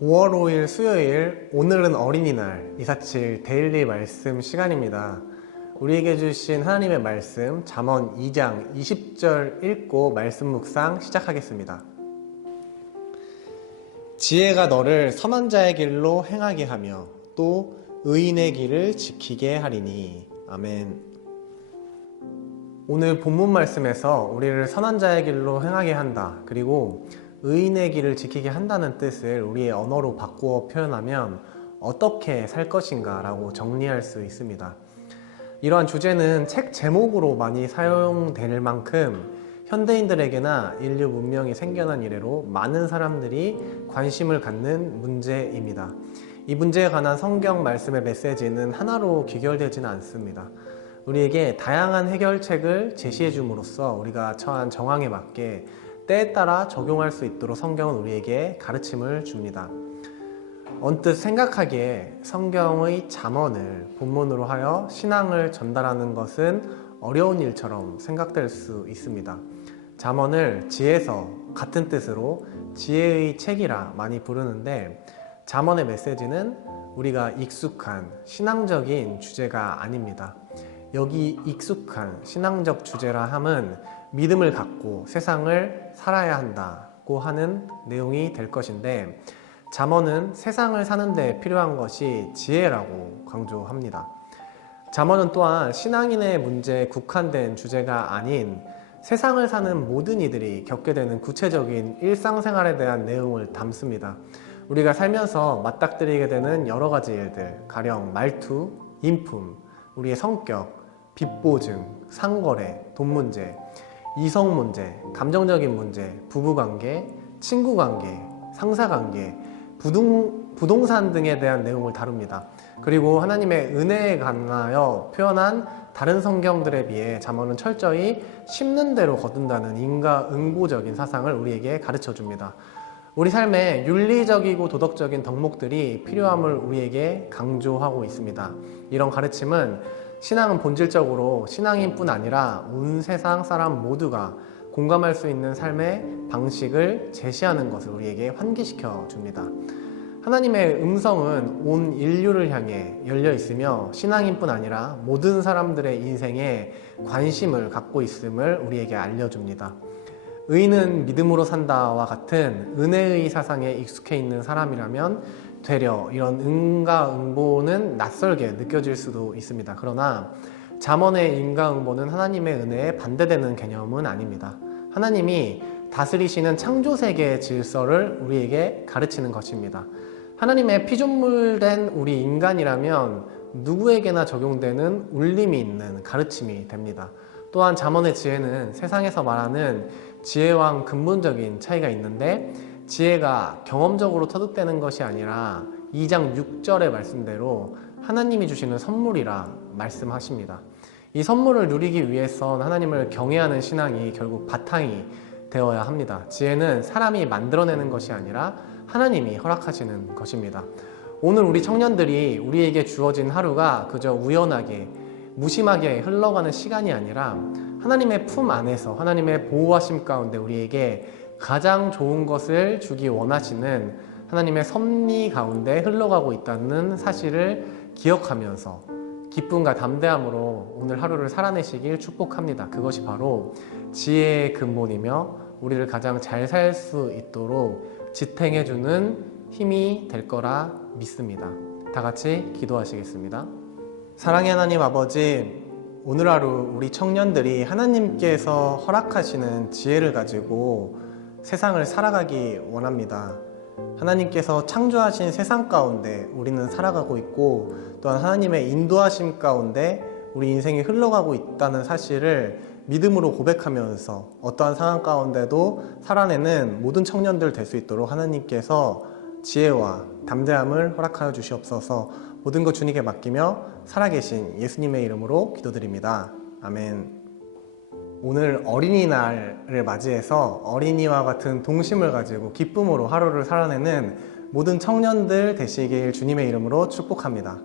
5월 5일 수요일, 오늘은 어린이날 247 데일리 말씀 시간입니다. 우리에게 주신 하나님의 말씀 잠언 2장 20절 읽고 말씀 묵상 시작하겠습니다. 지혜가 너를 선한 자의 길로 행하게 하며 또 의인의 길을 지키게 하리니. 아멘. 오늘 본문 말씀에서 우리를 선한 자의 길로 행하게 한다, 그리고 의인의 길을 지키게 한다는 뜻을 우리의 언어로 바꾸어 표현하면 어떻게 살 것인가 라고 정리할 수 있습니다. 이러한 주제는 책 제목으로 많이 사용될 만큼 현대인들에게나 인류 문명이 생겨난 이래로 많은 사람들이 관심을 갖는 문제입니다. 이 문제에 관한 성경 말씀의 메시지는 하나로 귀결되지는 않습니다. 우리에게 다양한 해결책을 제시해 줌으로써 우리가 처한 정황에 맞게 때에 따라 적용할 수 있도록 성경은 우리에게 가르침을 줍니다. 언뜻 생각하기에 성경의 잠언을 본문으로 하여 신앙을 전달하는 것은 어려운 일처럼 생각될 수 있습니다. 잠언을 지혜서, 같은 뜻으로 지혜의 책이라 많이 부르는데, 잠언의 메시지는 우리가 익숙한 신앙적인 주제가 아닙니다. 여기 익숙한 신앙적 주제라 함은 믿음을 갖고 세상을 살아야 한다고 하는 내용이 될 것인데, 잠언은 세상을 사는 데 필요한 것이 지혜라고 강조합니다. 잠언은 또한 신앙인의 문제에 국한된 주제가 아닌 세상을 사는 모든 이들이 겪게 되는 구체적인 일상생활에 대한 내용을 담습니다. 우리가 살면서 맞닥뜨리게 되는 여러 가지 일들, 가령 말투, 인품, 우리의 성격, 빚보증, 상거래, 돈 문제, 이성 문제, 감정적인 문제, 부부관계, 친구관계, 상사관계, 부동산 등에 대한 내용을 다룹니다. 그리고 하나님의 은혜에 관하여 표현한 다른 성경들에 비해 잠언은 철저히 심는 대로 거둔다는 인과응보적인 사상을 우리에게 가르쳐줍니다. 우리 삶에 윤리적이고 도덕적인 덕목들이 필요함을 우리에게 강조하고 있습니다. 이런 가르침은 신앙은 본질적으로 신앙인뿐 아니라 온 세상 사람 모두가 공감할 수 있는 삶의 방식을 제시하는 것을 우리에게 환기시켜 줍니다. 하나님의 음성은 온 인류를 향해 열려 있으며 신앙인뿐 아니라 모든 사람들의 인생에 관심을 갖고 있음을 우리에게 알려줍니다. 의인은 믿음으로 산다와 같은 은혜의 사상에 익숙해 있는 사람이라면 되려 이런 인과응보는 낯설게 느껴질 수도 있습니다. 그러나 잠언의 인과응보는 하나님의 은혜에 반대되는 개념은 아닙니다. 하나님이 다스리시는 창조세계의 질서를 우리에게 가르치는 것입니다. 하나님의 피조물된 우리 인간이라면 누구에게나 적용되는 울림이 있는 가르침이 됩니다. 또한 잠언의 지혜는 세상에서 말하는 지혜와 근본적인 차이가 있는데, 지혜가 경험적으로 터득되는 것이 아니라 2장 6절의 말씀대로 하나님이 주시는 선물이라 말씀하십니다. 이 선물을 누리기 위해선 하나님을 경외하는 신앙이 결국 바탕이 되어야 합니다. 지혜는 사람이 만들어내는 것이 아니라 하나님이 허락하시는 것입니다. 오늘 우리 청년들이 우리에게 주어진 하루가 그저 우연하게 무심하게 흘러가는 시간이 아니라 하나님의 품 안에서 하나님의 보호하심 가운데 우리에게 가장 좋은 것을 주기 원하시는 하나님의 섭리 가운데 흘러가고 있다는 사실을 기억하면서 기쁨과 담대함으로 오늘 하루를 살아내시길 축복합니다. 그것이 바로 지혜의 근본이며 우리를 가장 잘 살 수 있도록 지탱해주는 힘이 될 거라 믿습니다. 다 같이 기도하시겠습니다. 사랑의 하나님 아버지, 오늘 하루 우리 청년들이 하나님께서 허락하시는 지혜를 가지고 세상을 살아가기 원합니다. 하나님께서 창조하신 세상 가운데 우리는 살아가고 있고, 또한 하나님의 인도하심 가운데 우리 인생이 흘러가고 있다는 사실을 믿음으로 고백하면서 어떠한 상황 가운데도 살아내는 모든 청년들 될 수 있도록 하나님께서 지혜와 담대함을 허락하여 주시옵소서. 모든 것 주님께 맡기며 살아계신 예수님의 이름으로 기도드립니다. 아멘. 오늘 어린이날을 맞이해서 어린이와 같은 동심을 가지고 기쁨으로 하루를 살아내는 모든 청년들 되시길 주님의 이름으로 축복합니다.